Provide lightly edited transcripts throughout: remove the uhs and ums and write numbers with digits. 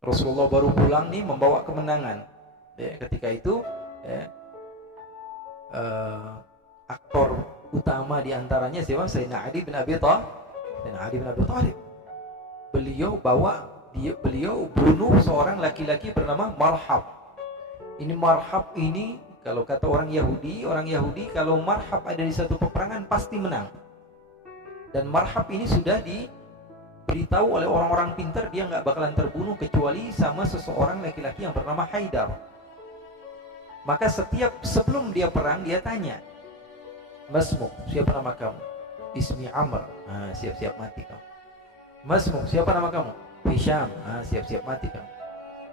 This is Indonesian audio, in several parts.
Rasulullah baru pulang nih membawa kemenangan. Ya, ketika itu ya, aktor utama diantaranya siapa? Sayyidina Ali bin Abi Thalib. Sayyidina Ali bin Abi Thalib. Beliau bunuh seorang laki-laki bernama Marhab. Ini Marhab ini kalau kata orang Yahudi kalau Marhab ada di satu peperangan pasti menang. Dan Marhab ini sudah diberitahu oleh orang-orang pintar dia nggak bakalan terbunuh kecuali sama seseorang laki-laki yang bernama Haidar. Maka sebelum dia perang dia tanya, Masmuk, siapa nama kamu? Ismi Amr. Siap-siap mati kamu. Masmuk, siapa nama kamu? Hisham. Siap-siap mati kamu.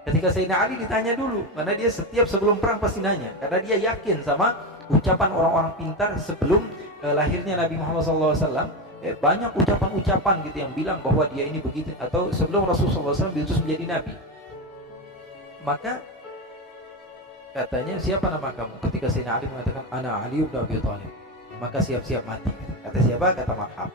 Ketika Sayyidina Ali ditanya dulu, karena dia setiap sebelum perang pasti nanya, karena dia yakin sama ucapan orang-orang pintar sebelum lahirnya Nabi Muhammad SAW. Banyak ucapan-ucapan gitu yang bilang bahwa dia ini begitu, atau sebelum Rasulullah SAW diutus menjadi Nabi. Maka katanya, siapa nama kamu? Ketika Sayyidina Ali mengatakan, Ana Ali bin Abi Thalib, maka siap-siap mati. Kata siapa? Kata Marhab.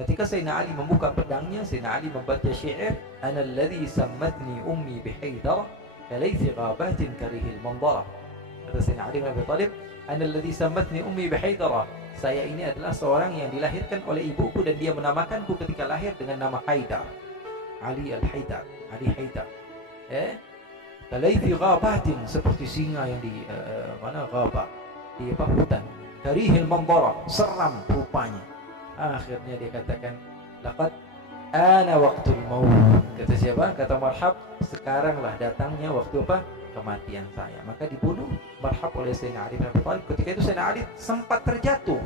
Ketika Sayyidina Ali membuka pedangnya, Sayyidina Ali membaca syair, Ana alladhi sammatni ummi bihaidara kalaythi ghabatin karihil mandara. Kata Sayyidina Ali bin Abi Thalib, Ana alladhi sammatni ummi bihaidara, saya ini adalah seorang yang dilahirkan oleh ibuku dan dia menamakanku ketika lahir dengan nama Haidar. Ali al-Haidar, Ali Haidar. Kalaythi ghabatin, seperti singa yang di mana ghabah, di hutan. Karihil mandara, seram rupanya. Akhirnya dia katakan, laqad ana waqtul maut. Kata siapa? Kata Marhab, sekaranglah datangnya waktu apa? Kematian saya. Maka dibunuh Marhab oleh Sayyidina Ali bin Abi Thalib. Ketika itu Sayyidina Ali sempat terjatuh.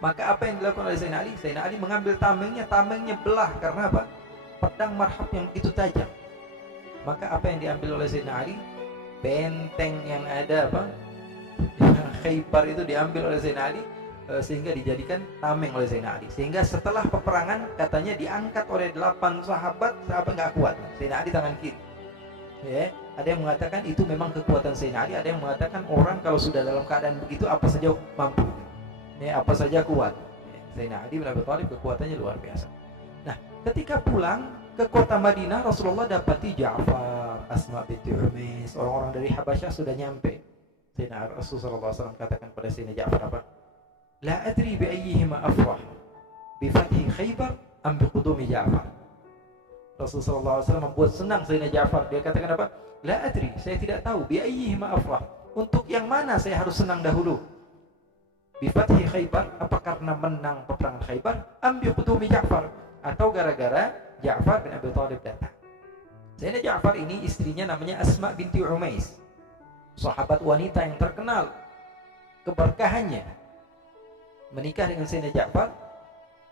Maka apa yang dilakukan oleh Sayyidina Ali? Sayyidina Ali mengambil tamengnya belah. Karena apa? Pedang Marhab yang begitu tajam. Maka apa yang diambil oleh Sayyidina Ali? Benteng yang ada apa? Khaybar itu diambil oleh Sayyidina Ali, sehingga dijadikan tameng oleh Sayyidina Ali. Sehingga setelah peperangan katanya diangkat oleh 8 sahabat nggak kuat. Sayyidina Ali tangan kiri. Ya, ada yang mengatakan itu memang kekuatan Sayyidina Ali, ada yang mengatakan orang kalau sudah dalam keadaan begitu apa saja mampu. Ya, apa saja kuat. Ya, Sayyidina Ali bin Abi Thalib kekuatannya luar biasa. Nah, ketika pulang ke kota Madinah, Rasulullah dapati Ja'far, Asma binti Umais, orang-orang dari Habasyah sudah nyampe. Sayyidina Rasulullah SAW katakan pada Sayyidina Ja'far apa? La adri bi ayyihima afrah, bi fathi Khaybar am bi qudumi Ja'far. Rasulullah SAW membuat senang Sayyidina Ja'far. Dia katakan apa? La adri, saya tidak tahu, bi ayyihima afrah, untuk yang mana saya harus senang dahulu? Bi fathi Khaybar, apa karena menang peperangan Khaybar, am bi qudumi Ja'far, atau gara-gara Ja'far bin Abi Thalib datang. Sayyidina Ja'far ini istrinya namanya Asma binti Umais, sahabat wanita yang terkenal keberkahannya. Menikah dengan Sayyidina Ja'far,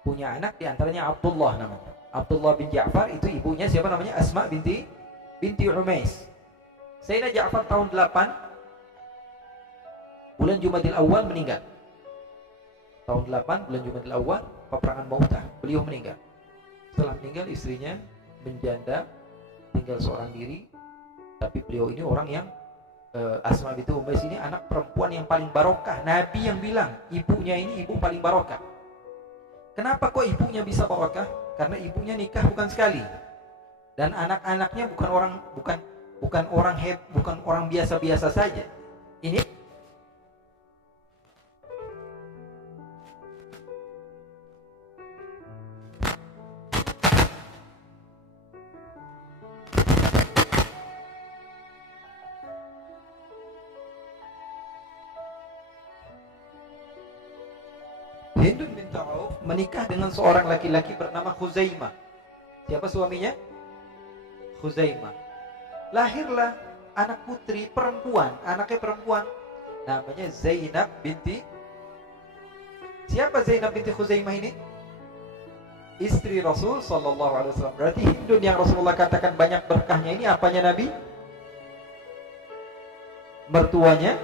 punya anak diantaranya Abdullah namanya. Abdullah bin Ja'far, itu ibunya siapa namanya? Asma binti Umais. Sayyidina Ja'far tahun 8 bulan Jumadil Awal meninggal. Tahun 8 bulan Jumadil Awal, peperangan Mu'tah, beliau meninggal. Setelah meninggal istrinya menjanda, tinggal seorang diri. Tapi beliau ini orang yang Asma binti Umais ini anak perempuan yang paling barokah. Nabi yang bilang ibunya ini ibu paling barokah. Kenapa kok ibunya bisa barokah? Karena ibunya nikah bukan sekali, dan anak-anaknya bukan orang biasa-biasa saja. Ini Hindun bin Auf menikah dengan seorang laki-laki bernama Khuzaimah. Siapa suaminya? Khuzaimah. Lahirlah anak putri perempuan, anaknya perempuan, namanya Zainab binti. Siapa Zainab binti Khuzaimah ini? Istri Rasul sallallahu alaihi wasallam. Berarti Hindun yang Rasulullah katakan banyak berkahnya ini apanya Nabi? Mertuanya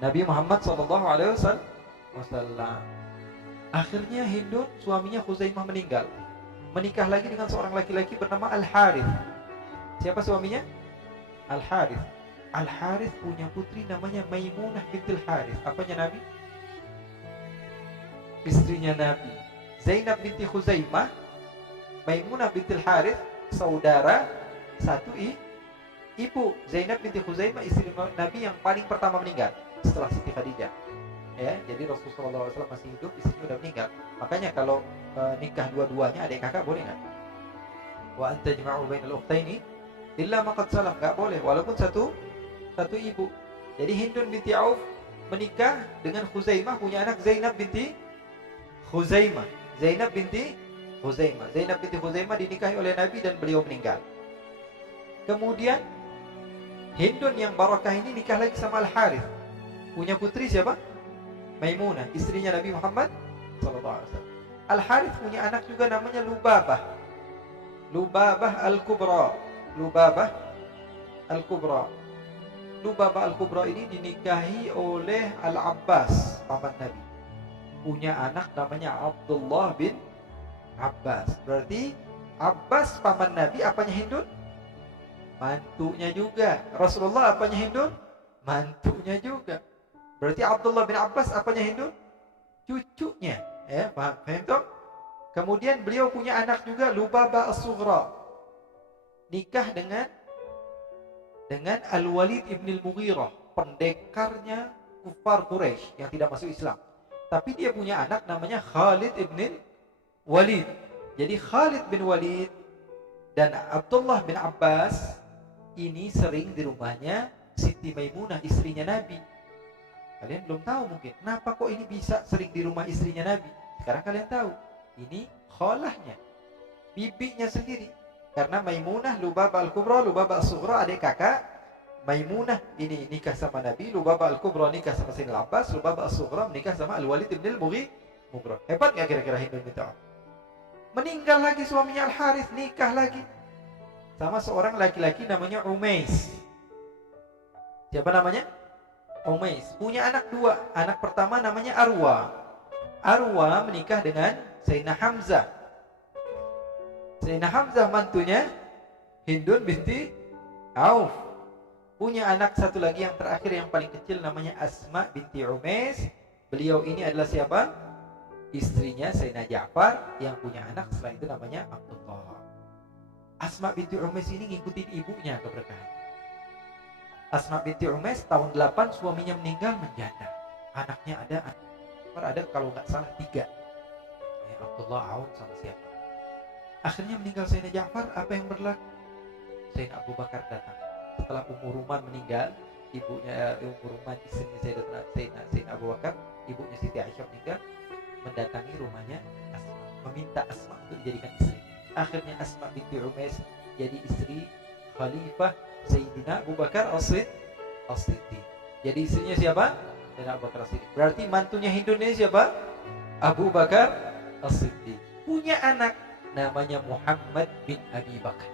Nabi Muhammad sallallahu alaihi wasallam. Akhirnya Hindun suaminya Khuzaimah meninggal, menikah lagi dengan seorang laki-laki bernama Al-Harith. Siapa suaminya? Al-Harith. Al-Harith punya putri namanya Maimunah bintil Harith. Apanya Nabi? Istrinya Nabi. Zainab binti Khuzaimah, Maimunah bintil Harith, saudara satu ibu. Zainab binti Khuzaimah istri Nabi yang paling pertama meninggal setelah Siti Khadijah. Ya, jadi Rasulullah SAW masih hidup, istrinya udah meninggal. Makanya kalau nikah dua-duanya adik kakak boleh nggak? Wa anta jama'u bainal ukhtaini illa ma qad salaf, nggak boleh walaupun satu ibu. Jadi Hindun binti Auf menikah dengan Khuzaimah, punya anak Zainab binti Khuzaimah. Zainab binti Khuzaimah dinikahi oleh Nabi dan beliau meninggal. Kemudian Hindun yang barakah ini nikah lagi sama Al-Harith. Punya putri siapa? Maimunah, istrinya Nabi Muhammad sallallahu alaihi wasallam. Al-Harith punya anak juga namanya Lubabah. Lubabah Al-Kubra. Lubabah Al-Kubra ini dinikahi oleh Al-Abbas, paman Nabi. Punya anak namanya Abdullah bin Abbas. Berarti Abbas paman Nabi, apanya Hindun? Mantunya juga. Rasulullah apanya Hindun? Mantunya juga. Berarti Abdullah bin Abbas apanya Hindun? Cucunya. Ya, paham toh? Kemudian beliau punya anak juga Lubabah As-Sughra. Nikah dengan Al-Walid ibn al-Mughirah, pendekarnya kufar Quraisy yang tidak masuk Islam. Tapi dia punya anak namanya Khalid ibn Walid. Jadi Khalid bin Walid dan Abdullah bin Abbas ini sering di rumahnya Siti Maimunah, istrinya Nabi. Kalian belum tahu mungkin kenapa kok ini bisa sering di rumah istrinya Nabi. Sekarang kalian tahu. Ini khalahnya, bibinya sendiri. Karena Maimunah, Lubabah Al-Kubra, Lubabah As-Sughra adik kakak. Maimunah ini nikah sama Nabi, Lubabah Al-Kubra nikah sama Sayyidina Abbas, Lubabah As-Sughra menikah sama Al-Walid ibn al-Mughirah. Hebat gak kira-kira Hindun binti Auf? Meninggal lagi suaminya Al-Harith, nikah lagi sama seorang laki-laki namanya Umais. Siapa namanya? Umais. Punya anak dua. Anak pertama namanya Arwa. Arwa menikah dengan Sayyidina Hamzah. Sayyidina Hamzah mantunya Hindun binti Auf. Punya anak satu lagi yang terakhir yang paling kecil namanya Asma binti Umais. Beliau ini adalah siapa? Istrinya Sayyidina Ja'far yang punya anak setelah itu namanya Abdullah. Asma binti Umais ini ngikutin ibunya keberkahan. Asma binti Umais tahun 8 suaminya meninggal menjanda. Anaknya ada kalau nggak salah 3. Ya, Abdullah, Aun sama siapa. Akhirnya meninggal Sayyidina Ja'far, apa yang berlaku? Sayyidina Abu Bakar datang. Setelah Ummu Ruman meninggal, ibunya Ummu Ruman istrinya Sayyidina Abu Bakar, ibunya Siti Aisyah meninggal, mendatangi rumahnya Asma, meminta Asma untuk dijadikan istri. Akhirnya Asma binti Umais jadi istri Khalifah Sayyidina Abu Bakar As-Siddiq. Jadi istrinya siapa? Sayyidina Abu Bakar As-Siddiq. Berarti mantunya Hindun ini siapa? Abu Bakar As-Siddiq. Punya anak namanya Muhammad bin Abi Bakar.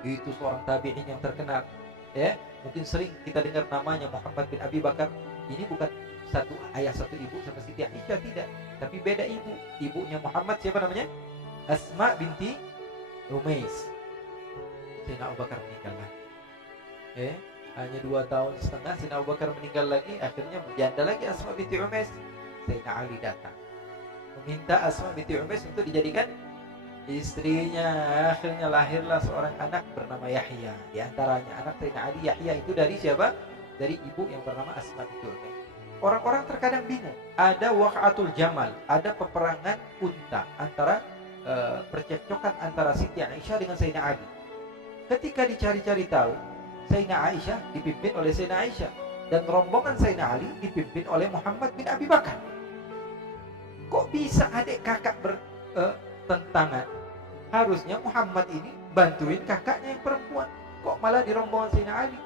Itu seorang tabi'in yang terkenal. Ya, mungkin sering kita dengar namanya Muhammad bin Abi Bakar. Ini bukan satu ayah satu ibu sama Siti Aisyah, tidak, tapi beda ibu. Ibunya Muhammad siapa namanya? Asma binti Umais. Sayyidina Abu Bakar meninggal lagi. Hanya 2 tahun setengah Sayyidina Abu Bakar meninggal lagi. Akhirnya berjanda lagi Asma binti Umais. Sayyidina Ali datang meminta Asma binti Umais untuk dijadikan istrinya. Akhirnya lahirlah seorang anak bernama Yahya. Di antaranya anak Sayyidina Ali, Yahya itu dari siapa? Dari ibu yang bernama Asma binti Umais. Orang-orang terkadang bingung. Ada Waqatul Jamal, ada peperangan unta antara percekcokan antara Siti Aisyah dengan Sayyidina Ali. Ketika dicari-cari tahu, Sayyidina Aisyah dipimpin oleh Sayyidina Aisyah dan rombongan Sayyidina Ali dipimpin oleh Muhammad bin Abi Bakar. Kok bisa adik kakak bertentangan? Harusnya Muhammad ini bantuin kakaknya yang perempuan. Kok malah di rombongan Sayyidina Ali?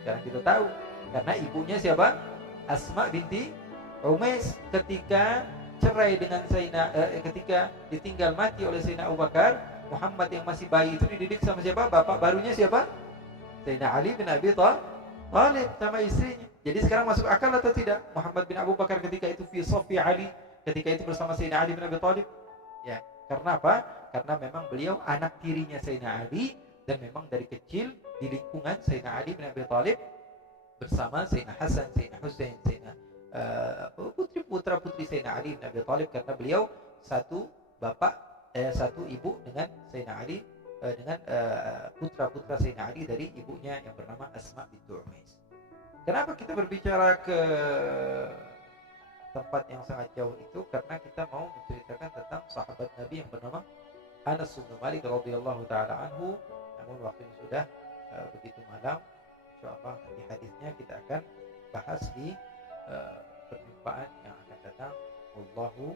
Sekarang kita tahu, karena ibunya siapa? Asma binti Umais. Ketika cerai dengan ketika ditinggal mati oleh Sayyidina Abu Bakar, Muhammad yang masih bayi itu dididik sama siapa? Bapak barunya siapa? Sayyidina Ali bin Abi Thalib sama istrinya. Jadi sekarang masuk akal atau tidak? Muhammad bin Abu Bakar ketika itu fi Sofi Ali, ketika itu bersama Sayyidina Ali bin Abi Thalib. Ya, karena apa? Karena memang beliau anak tirinya Sayyidina Ali dan memang dari kecil di lingkungan Sayyidina Ali bin Abi Thalib bersama Sayyidina Hasan, Sayyidina Husain, Sayyidina putra-putri Sayyidina Ali bin Abi Thalib, karena beliau satu bapak satu ibu dengan Sayyidina Ali dengan putra-putra Sayyidina Ali dari ibunya yang bernama Asma bintu Umais. Kenapa kita berbicara ke tempat yang sangat jauh itu? Karena kita mau menceritakan tentang sahabat Nabi yang bernama Anas bin Malik radhiyallahu taala anhu. Namun waktunya sudah begitu malam. Insyaallah nanti hadisnya kita akan bahas di perjumpaan yang akan datang. Wallahu